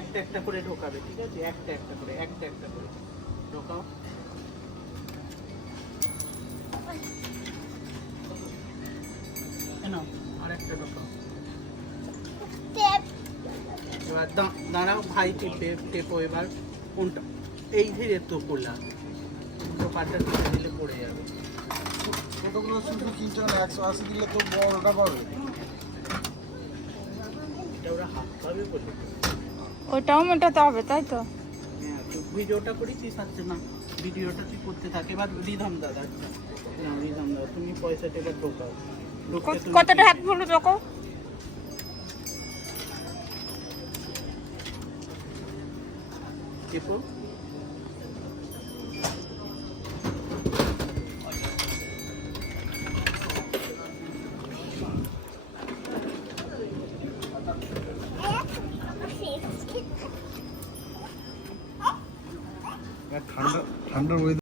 একটা একটা করে ঢোকাবে, ঠিক আছে? একটা একটা করে ঢোকাও। কেন আর একটা ঢোকাও। এবার দাঁড়াও ভাই, টেপো এবার কোনটা। এই ধীরে তো খোলা, তো পাটা টিপে দিলে পড়ে যাবে। ছোটগুলো শুধু কিনতে হবে 180 দিলে তো বড়টা পাবে। এটা ওরা হাত পাবে বলে ওটাও মেটাতে হবে, তাই তো? হ্যাঁ, তো ভিডিওটা করেছিস আচ্ছা না, ভিডিওটা তুই করতে থাকে। এবার রিধাম দাদা, না রিধাম দাদা তুমি পয়সাটা এবার ঢোকাও। কতটা হাত ভুলো দেখো। টেপো। ঠান্ডার ওয়েদার